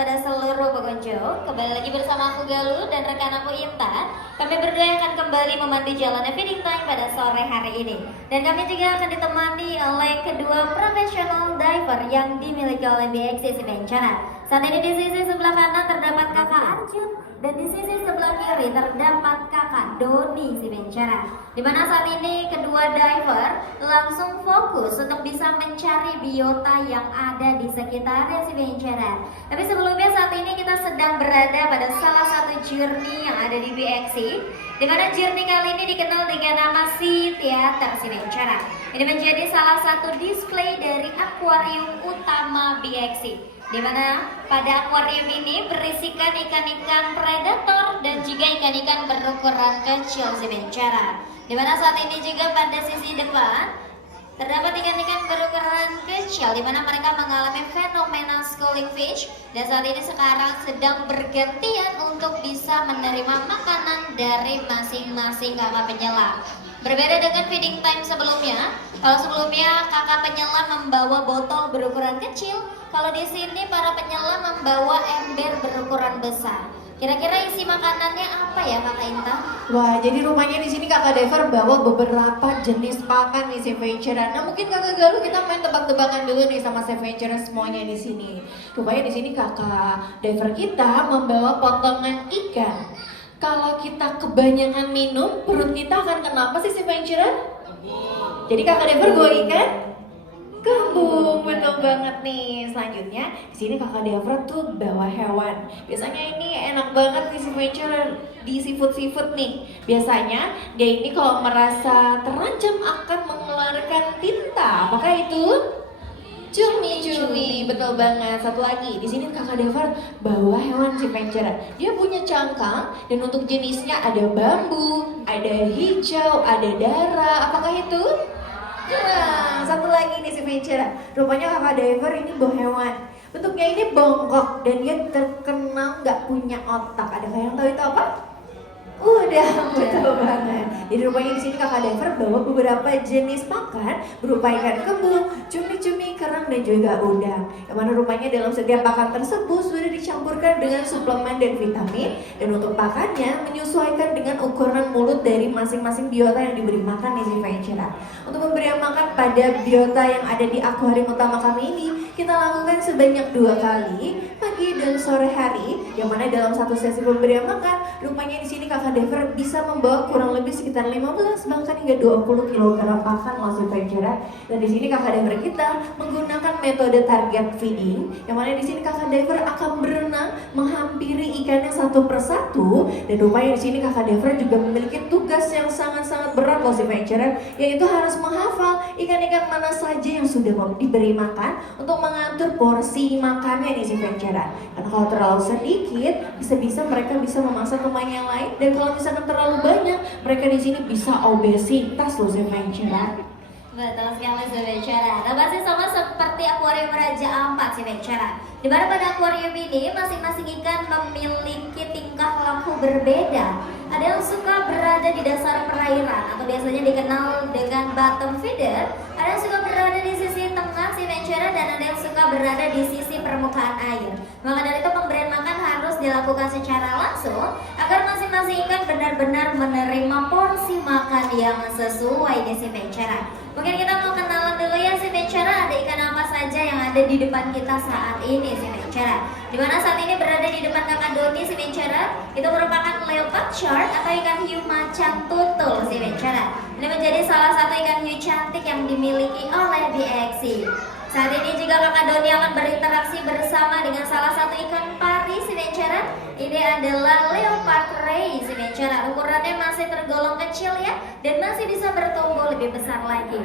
kepada seluruh pengunjung. Kembali lagi bersama aku Galuh dan rekan aku Intan. Kami berdua akan kembali memandu jalannya feeding time pada sore hari ini. Dan kami juga akan ditemani oleh kedua profesional diver yang dimiliki oleh BXC Sivencana. Saat ini di sisi sebelah kanan terdapat kakak Arjun dan di sisi sebelah kiri terdapat kakak Doni Sivencana. Di mana saat ini kedua diver langsung fokus untuk bisa mencari biota yang ada di sekitarnya Sivencana. Tapi sebelumnya saat ini kita sedang berada pada salah satu journey yang ada di BXC, di mana journey kali ini dikenal dengan nama Sea Theater Sivencana. Ini menjadi salah satu display dari akuarium utama BXC, di mana pada akuarium ini berisikan ikan-ikan predator dan juga ikan-ikan berukuran kecil Sivencana. Di mana saat ini juga pada sisi depan terdapat ikan-ikan berukuran kecil, di mana mereka mengalami fenomena schooling fish dan saat ini sekarang sedang bergantian untuk bisa menerima makanan dari masing-masing kakak penyelam. Berbeda dengan feeding time sebelumnya, kalau sebelumnya kakak penyelam membawa botol berukuran kecil, kalau di sini para penyelam membawa ember berukuran besar. Kira-kira isi makanannya apa ya Kakak Intan? Wah, jadi rupanya di sini kakak diver bawa beberapa jenis makan nih Sivencana. Nah, mungkin kakak Galuh kita main tebak-tebakan dulu nih sama Sivencana semuanya di sini. Rupanya di sini kakak diver kita membawa potongan ikan. Kalau kita kebanyakan minum, perut kita akan kenapa sih Sivencana? Jadi kakak diver bawa ikan? Kembung, betul banget nih. Selanjutnya di sini kakak diver tuh bawa hewan. Biasanya ini enak banget nih Sivencana di seafood nih. Biasanya dia ini kalau merasa terancam akan mengeluarkan tinta. Apakah itu? Cumi-cumi, betul banget. Satu lagi, di sini kakak diver bawa hewan Sivencana. Dia punya cangkang dan untuk jenisnya ada bambu, ada hijau, ada darah. Apakah itu? Nah, satu lagi nih Sivencana. Rupanya kakak diver ini bawa hewan. Bentuknya ini bongkok dan dia terkenal nggak punya otak. Ada yang tahu itu apa? Udah, betul banget. Jadi rupanya di sini kakak diver bawa beberapa jenis makan berupa ikan kembung, cumi-cumi, kerang dan juga udang. Yang mana rupanya dalam setiap pakan tersebut sudah dicampurkan dengan suplemen dan vitamin. Dan untuk pakannya menyesuaikan dengan ukuran mulut dari masing-masing biota yang diberi makan di Sivencana. Untuk pemberian makan pada biota yang ada di akuarium utama kami ini, kita lakukan sebanyak 2 kali, pagi dan sore hari. Yang mana dalam satu sesi pemberian makan, rupanya di sini kakak diver bisa membawa kurang lebih sekitar 15 bahkan hingga 20 kg pakan loh Sivencana. Dan di sini kakak diver kita menggunakan metode target feeding, yang mana di sini kakak diver akan berenang menghampiri ikannya satu persatu. Dan rupanya di sini kakak diver juga memiliki tugas yang sangat-sangat berat loh Sivencana, yaitu harus menghafal ikan-ikan mana saja yang sudah mau diberi makan untuk mengatur porsi makannya di Sivencana. Karena kalau terlalu sedikit, bisa-bisa mereka bisa memaksa teman yang lain, dan kalau misalkan terlalu banyak, mereka di sini bisa obesitas loh Sivencana. Betul sekali Sivencana. Nah, masih sama seperti akuarium Raja Ampat Sivencana, di mana pada akuarium ini masing-masing ikan memiliki tingkah laku berbeda. Ada yang suka berada di dasar perairan atau biasanya dikenal dengan bottom feeder. Ada yang suka berada di sisi tengah Sivencana dan ada yang suka berada di sisi permukaan air. Maka dari itu pemberian makan harus dilakukan secara langsung agar masing-masing ikan benar-benar menerima porsi makan yang sesuai di Sivencana. Mungkin kita mau kenalan dulu ya Sivencana, ada ikan apa saja yang ada di depan kita saat ini Sivencana. Dimana saat ini berada di depan kakak Doni Sivencana, itu merupakan leopard shark atau ikan hiu macan tutul Sivencana. Ini menjadi salah satu ikan hiu cantik yang dimiliki oleh BXC. Saat ini juga kakak Doni akan berinteraksi bersama dengan salah satu ikan pari Sivencana. Ini adalah leopard ray Sivencana. Ukurannya masih tergolong kecil ya, dan masih bisa bertumbuh lebih besar lagi.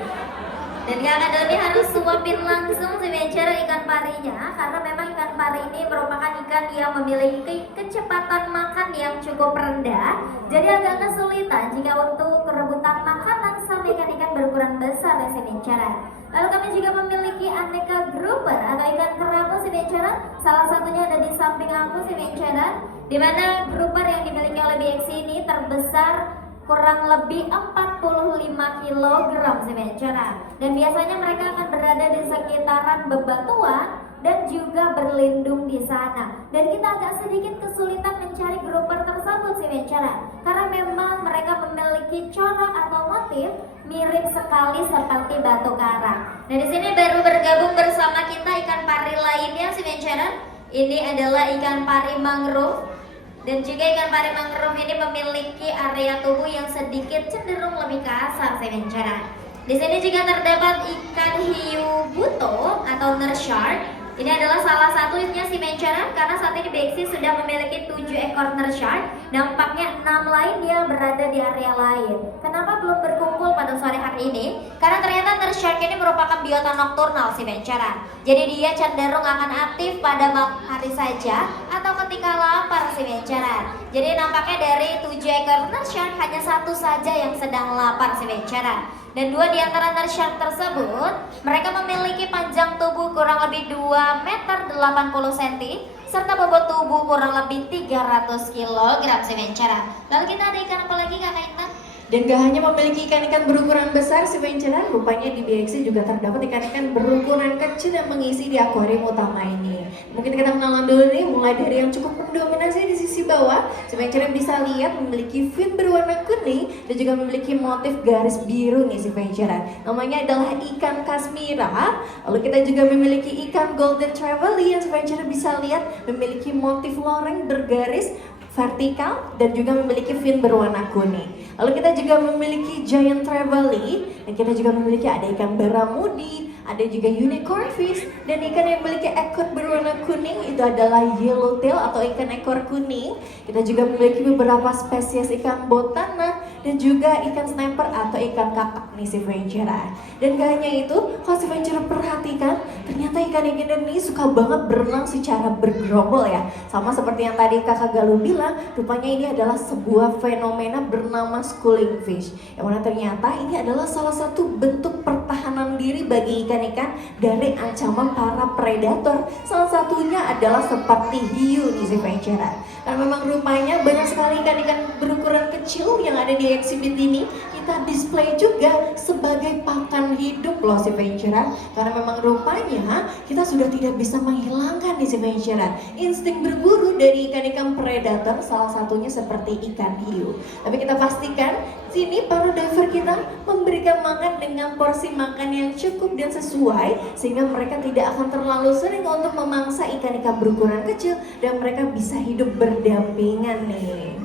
Dan kakak Doni harus suapin langsung Sivencana ikan parinya, karena memang ikan pari ini merupakan ikan yang memiliki kecepatan makan yang cukup rendah. Jadi agak kesulitan jika untuk rebutan makanan sama ikan-ikan berukuran besar ya Sivencana. Lalu kami juga memiliki aneka grouper atau ikan kerapu Sivencana. Salah satunya ada di samping aku Sivencana, di mana grouper yang dimiliki oleh BXC ini terbesar kurang lebih 45 kg Sivencana. Dan biasanya mereka akan berada di sekitaran bebatuan dan juga berlindung di sana. Dan kita agak sedikit kesulitan mencari grouper tersebut si Ventura, karena memang mereka memiliki corak atau motif mirip sekali seperti batu karang. Nah di sini baru bergabung bersama kita ikan pari lainnya si Ventura. Ini adalah ikan pari mangrove. Dan juga ikan pari mangrove ini memiliki area tubuh yang sedikit cenderung lebih kasar si Ventura. Di sini juga terdapat ikan hiu buto atau nurse shark. Ini adalah salah satunya si Ventura, karena saat ini BXC sudah memiliki 7 ekor nurse shark. Nampaknya 6 lainnya berada di area lain. Kenapa belum berkumpul pada sore hari ini? Karena ternyata nurse shark ini merupakan biota nokturnal si Ventura. Jadi dia cenderung akan aktif pada malam hari saja atau ketika lapar si Ventura. Jadi nampaknya dari 7 ekor nurse shark hanya 1 saja yang sedang lapar si Ventura. Dan 2 di antara nurse shark tersebut, mereka memiliki panjang tubuh kurang lebih 2 meter 80 cm serta bobot tubuh kurang lebih 300 kg si Ventura. Lalu kita ada ikan apa lagi Kak Intan? Dan gak hanya memiliki ikan-ikan berukuran besar si Ventura, rupanya di BXC juga terdapat ikan-ikan berukuran kecil yang mengisi di akuarium utama ini. Mungkin kita kenalan dulu nih, mulai dari yang cukup mendominasi di sisi bawah. Si Ventura bisa lihat memiliki fin berwarna kuning dan juga memiliki motif garis biru nih si Ventura. Namanya adalah ikan Kasmira. Lalu kita juga memiliki ikan Golden Trevally yang si Ventura bisa lihat memiliki motif loreng bergaris vertikal dan juga memiliki fin berwarna kuning. Lalu kita juga memiliki Giant Trevally dan kita juga memiliki ada ikan Barramundi, ada juga unicorn fish, dan ikan yang memiliki ekor berwarna kuning itu adalah yellowtail atau ikan ekor kuning. Kita juga memiliki beberapa spesies ikan botana dan juga ikan sniper atau ikan kakap nih si Ventura. Dan gak hanya itu, kalau si Ventura perhatikan, ternyata ikan-ikan ini suka banget berenang secara bergerombol ya. Sama seperti yang tadi kakak Galuh bilang, rupanya ini adalah sebuah fenomena bernama schooling fish, yang mana ternyata ini adalah salah satu bentuk pertahanan diri bagi ikan-ikan dari ancaman para predator. Salah satunya adalah seperti hiu nih si Ventura. Karena memang rupanya banyak sekali ikan-ikan berukuran kecil yang ada di exhibit ini kita display juga sebagai pakan hidup loh si Ventura. Karena memang rupanya kita sudah tidak bisa menghilangkan nih si Ventura insting berburu dari ikan-ikan predator, salah satunya seperti ikan hiu. Tapi kita pastikan sini para diver kita memberikan makan dengan porsi makan yang cukup dan sesuai, sehingga mereka tidak akan terlalu sering untuk memangsa ikan-ikan berukuran kecil dan mereka bisa hidup berdampingan nih.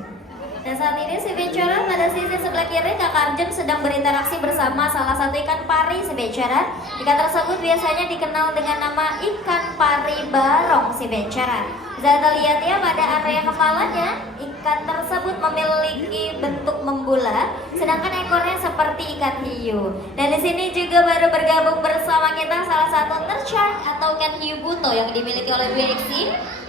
Dan saat ini si Ventura pada sisi sebelah kiri Kak Arjun sedang berinteraksi bersama salah satu ikan pari si Ventura. Ikan tersebut biasanya dikenal dengan nama ikan pari barong si Ventura. Bisa kita lihat ya pada area kepalanya, ikan tersebut memiliki bentuk membula, sedangkan ekornya seperti ikan hiu. Dan di sini juga baru bergabung bersama kita salah satu nurse shark atau ikan hiu buto yang dimiliki oleh BXC,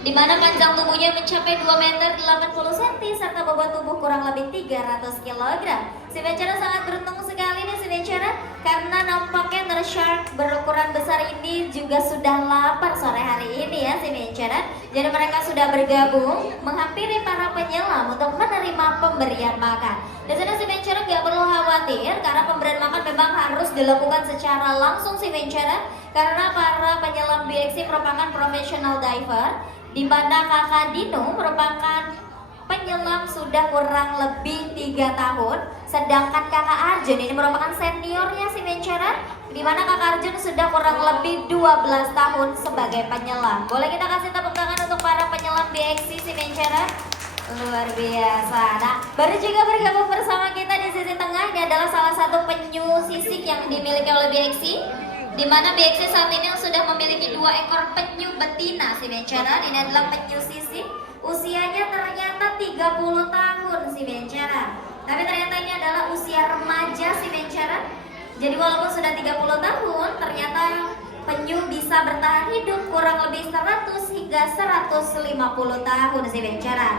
di mana panjang tubuhnya mencapai 2 meter 80 cm serta bobot tubuh kurang lebih 300 kg. Si Ventura sangat beruntung sekali nih si Ventura, karena nampaknya nurse shark berukuran besar ini juga sudah lapar sore hari ini ya si Ventura. Jadi mereka sudah bergabung menghampiri para penyelam untuk menerima pemberian makan. Di sini si Ventura gak perlu khawatir karena pemberian makan memang harus dilakukan secara langsung si Ventura, karena para penyelam BXC merupakan professional diver, di mana Kakak Dino merupakan penyelam sudah kurang lebih 3 tahun, sedangkan Kakak Arjun ini merupakan seniornya si Ventura, di mana Kakak Arjun sudah kurang lebih 12 tahun sebagai penyelam. Boleh kita kasih tepuk tangan untuk para penyelam BXC si Ventura? Luar biasa. Nah, baru juga bergabung bersama kita di sisi tengah, ini adalah salah satu penyu sisik yang dimiliki oleh BXC, di mana BXC saat ini sudah memiliki 2 ekor penyu betina si Ventura. Ini adalah penyu sisik, usianya ternyata 30 tahun si Ventura. Tapi ternyata ini adalah usia remaja si Ventura. Jadi walaupun sudah 30 tahun, ternyata penyu bisa bertahan hidup kurang lebih 100 hingga 150 tahun si Ventura.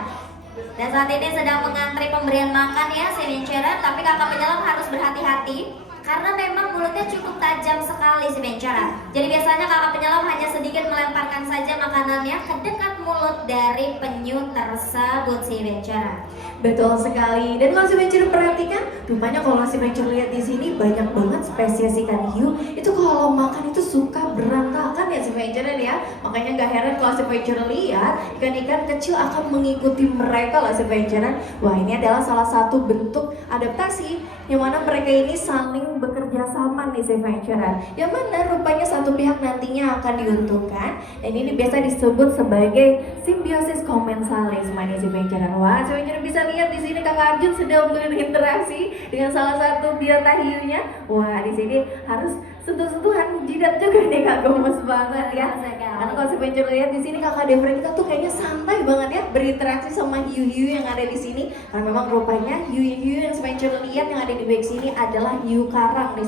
Dan saat ini sedang mengantri pemberian makan ya si Ventura, tapi kakak penyelam harus berhati-hati karena memang mulutnya cukup tajam sekali si Ventura. Jadi biasanya kakak penyelam hanya sedikit melemparkan saja makanannya ke dekat mulut dari penyu tersebut si Ventura. Betul sekali. Dan kalau si Ventura perhatikan, rupanya kalau si Ventura lihat di sini banyak banget spesies ikan hiu itu kalau makan itu suka berantakan ya si Venture ya. Makanya gak heran kalau si Venture lihat ikan-ikan kecil akan mengikuti mereka lah si Venture. Wah, ini adalah salah satu bentuk adaptasi yang mana mereka ini saling bekerja sama nih si Venture. Yang mana rupanya satu pihak nantinya akan diuntungkan. Dan ini biasa disebut sebagai simbiosis komensalis nih si Venture. Wah, si Venture bisa lihat di sini Kakak Arjun sedang berinteraksi dengan salah satu biota hiunya. Wah, di sini harus sentuh-sentuhan jidat juga nih Kak, gemes banget ya. Karena kalau si Venture lihat di sini Kakak Devra kita tuh kayaknya santai banget ya berinteraksi sama hiu-hiu yang ada di sini. Karena memang rupanya hiu-hiu yang si Venture lihat yang ada di bawah sini adalah hiu karang nih.